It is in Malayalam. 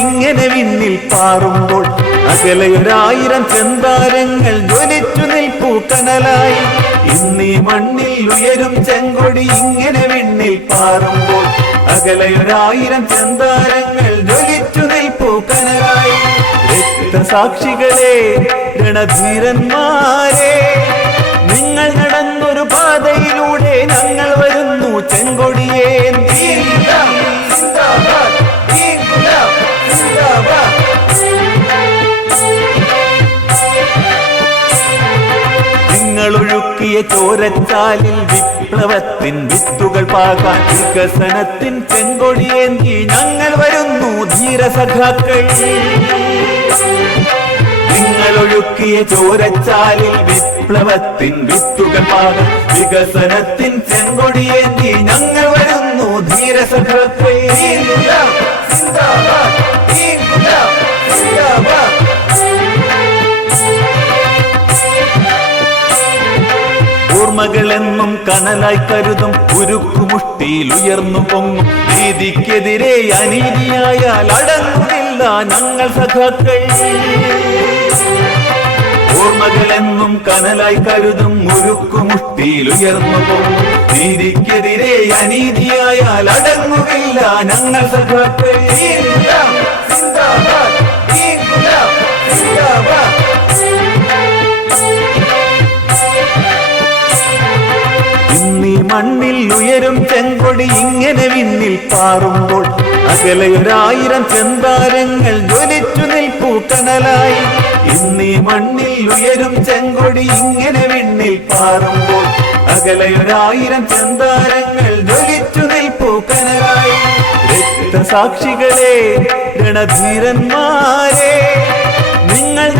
ഇങ്ങനെ വിണ്ണിൽ പാറുമ്പോൾ അകലയൊരായിരം ചെന്താരങ്ങൾ ജ്വലിച്ചു നിൽക്കൂ കനലായി. ഇന്നീ മണ്ണിൽ ഉയരും ചെങ്കൊടി ഇങ്ങനെ വിണ്ണിൽ പാറുമ്പോൾ അകലയൊരായിരം ചെന്താരങ്ങൾ ജ്വലിച്ചു നിൽപ്പൂ കനലായി. രക്തസാക്ഷികളെ രണധീരന്മാരെ ഒഴുക്കിയ ചോരച്ചാലിൽ വിപ്ലവത്തിൻ വിത്തുകൾ പാകാൻ വികസനത്തിൻ ചെങ്കൊടിയേന്തി ഞങ്ങൾ വരുന്നു ധീരസഖാക്കൾ. നിങ്ങൾ ഒഴുക്കിയ ചോരച്ചാലിൽ വിപ്ലവത്തിൻ വിത്തുകൾ പാകാൻ വികസനത്തിൻ ചെങ്കൊടിയേന്തി ഞങ്ങൾ വരുന്നു ധീരസഖാക്കൾ. ഓർമ്മകളെന്നും കനലായി കരുതും. ഉരുക്കുമുഷ്ടിയിൽ ഉയർന്നു പൊങ്ങും. നീതിക്കെതിരെ അനീതിയായാൽ അടങ്ങുന്നില്ല ഞങ്ങൾ സഖാക്കൾ. ഓർമ്മകളെന്നും കനലായി കരുതും. ഉരുക്കുമുഷ്ടിയിൽ ഉയർന്നു പൊങ്ങും. നീതിക്കെതിരെ അനീതിയായാൽ അടങ്ങുന്നില്ല ഞങ്ങൾ സഖാക്കൾ. മണ്ണിൽ ഉയരും ചെങ്കൊടി ഇങ്ങനെ വിണ്ണിൽ പാറുമ്പോൾ അകലയൊരായിരം ചെന്താരങ്ങൾ ജ്വലിച്ചു നിൽക്കൂ കനലായി ഇന്നീ മണ്ണിൽ ഉയരും ചെങ്കൊടി ഇങ്ങനെ വിണ്ണിൽ പാറുമ്പോൾ അകലയൊരായിരം ചെന്താരങ്ങൾ ജ്വലിച്ചു നിൽപ്പൂ കനലായി രക്തസാക്ഷികളെ രണധീരന്മാരെ നിങ്ങൾ